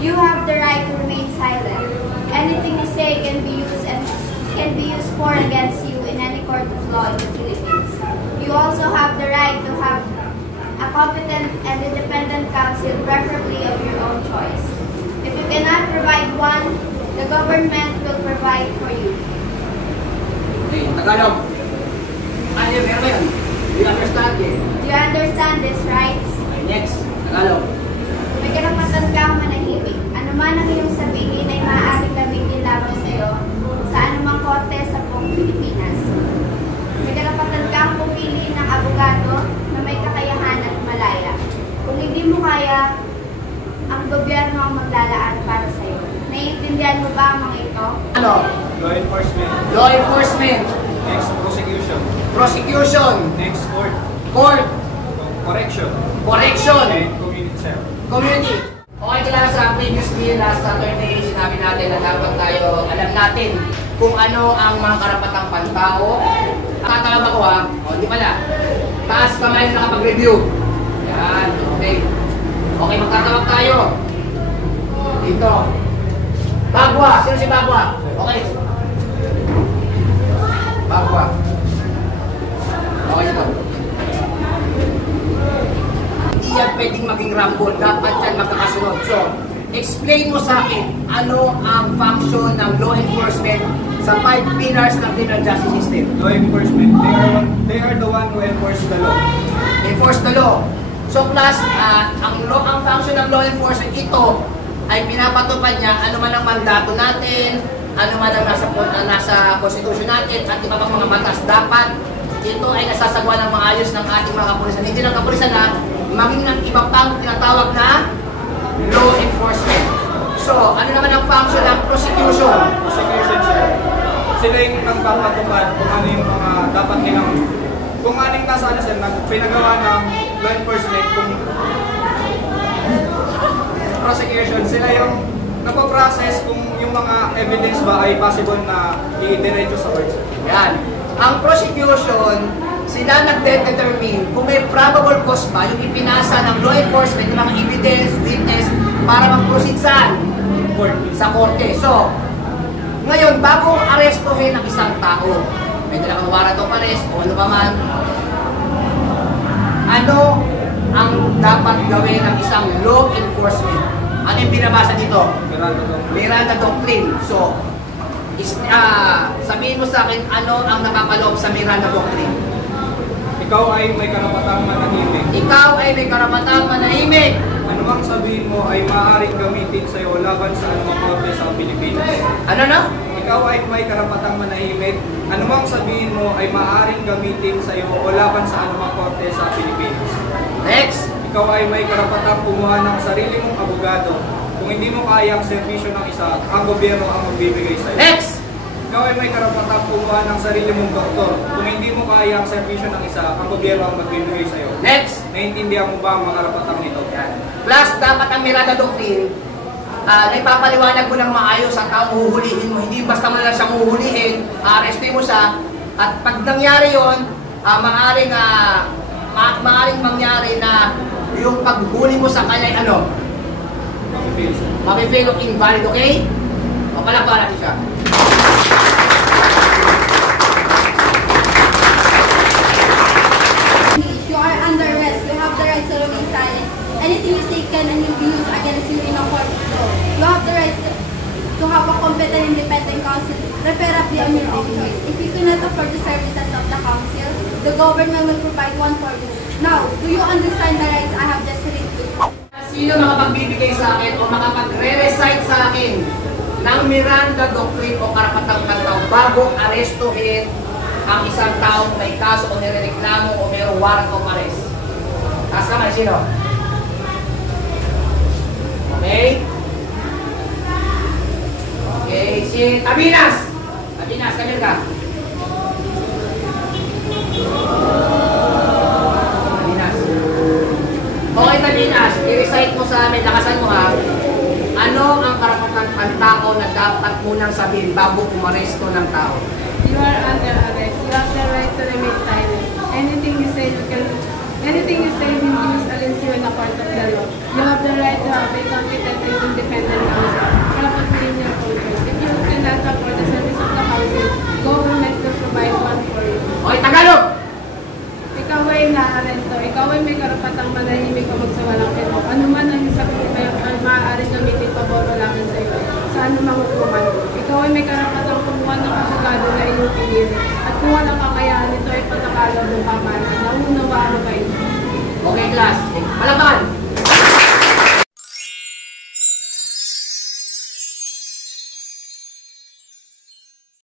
You have the right to remain silent. Anything you say can be used for and against you in any court of law in the Philippines. You also have the right to have a competent and independent counsel, preferably of your own choice. If you cannot provide one, the government will provide for you. Okay, Tagalog. Ano yun? Meron ba yun? Do you understand it? Do you understand these rights? Okay, next. Tagalog. May karapatan kang manahimik. Ano man ang iyong sabihin ay maaaring gamitin lamang sa iyo sa anumang korte sa buong Pilipinas. May karapatan kang pumili ng abogado na may kakayahan at malaya. Kung hindi mo kaya, ang gobyerno ang maglalaan para sa iyo. Naiintindihan mo ba ang mga ito? Ano? Law enforcement. Law enforcement. Next, prosecution. Prosecution. Next, court. Court. Correction. Correction. And community service. Community. Okay, kailangan sa previously last Saturday, sinabi natin na dapat tayo alam natin kung ano ang mga karapatang pantao. Tatalab ako ha. O, di pala. Taas kamay na nakapag-review. Yan. Okay. Okay, magtatawag tayo. Dito. Bagwa. Sino si Bagwa? Okay. Bagwa. Okay ito. Hindi yan pwedeng maging rambol. Dapat yan magkakasunod. So, explain mo sa akin ano ang function ng law enforcement sa 5 pillars ng criminal justice system. Law enforcement. They are the one who enforce the law. Enforce the law. So plus, ang function ng law enforcement ito ay pinapatupad niya ano man ang mandato natin, ano man ang nasa konstitusyon natin at iba pang mga batas. Dapat ito ay nasasagawa ng maayos ng ating mga kapulisan. Hindi lang kapulisan na maging ng iba pang tinatawag na law enforcement. So, ano naman ang function ng prosecution? Prosecution sir. Sila yung nagpapatupad kung ano yung mga dapat nilang kung anong nasa ano sir, pinagawa ng law enforcement kung prosecution, sila yung napaprocess kung yung mga evidence ba ay possible na i-diretso sa court. Yan. Ang prosecution, sila nagde-determine kung may probable cause ba yung ipinasa ng law enforcement ng mga evidence, witness, para mag-proceed saan? Sa korte. So, ngayon, bago arestuhin ang isang tao, may dala kang warrant of arrest o ano pa man, ano ang dapat gawin ng isang law enforcement? Ano yung binabasa dito? Miranda Doctrine. So, sabihin mo sa akin, ano ang nakapaloob sa Miranda Doctrine? Ikaw ay may karapatang manahimik. Ikaw ay may karapatang manahimik. Ano bang sabihin mo ay maaaring gamitin sa iyo laban sa anumang korte sa Pilipinas? Ano na? Ikaw ay may karapatang manahimik. Ano bang sabihin mo ay maaaring gamitin sa iyo o laban sa anumang korte sa Pilipinas? Next. Ikaw ay may karapatang kumuha ng sarili mong abogado. Kung hindi mo kaya ang servisyo ng isa, ang gobyerno ang magbibigay sa iyo. Next. Ikaw ay may karapatang kumuha ng sarili mong doktor. Kung hindi mo kaya ang servisyo ng isa, ang gobyerno ang magbibigay sa iyo. Next. Naiintindihan mo ba ang mga karapatang nito? Yan. Plus, dapat ang Miranda Doctrine, naipapaliwanag mo ng maayos ang taong huhulihin mo. Hindi basta mo lang siyang huhulihin, arrestin mo siya. At pag nangyari yun, maaaring mangyari na yung paghuli mo sa kanya ay ano? Mafe-fail of invalid, okay? O palakpakan natin siya. You are under arrest. You have the right to remain silent. Anything you say can and will be used against you in a court of law. You have the right to have a competent independent counsel, preferably on your own choice. If you cannot afford the services of the counsel, the government will provide one for you. Now, do you understand the rights I have just read to you? Sino makapagbibigay sa akin o makapagre-recite sa akin ng Miranda Doctrine o karapatang pantao bago arestuhin ang isang taong may kaso o nirereklamo o mayroong warrant of arrest? Taas naman, sino? Okay? Okay, si Tabinas! Tabinas, kamil ka? Tabinas. Okay, Tabinas, i-recite mo sa amin, lakasan mo ha. Ano ang karapatang pantao na dapat munang sabihin bago umaresto ng tao? You are under arrest. You have the right to remain silent. Anything you say will be used against you in a court of the law. You have the right to have a competent and independent ay may karapatang manahimik o magsawalang pero ano man ang sabihin ay maaari gamitin pabor o laban sa iyo sa anumang hukuman. Ikaw ay may karapatang kumuha ng abogado na iyong pinili at kung walang kakayahan, ito ay pagkakalaw ng pamahalaan. Nauunawaan mo kayo.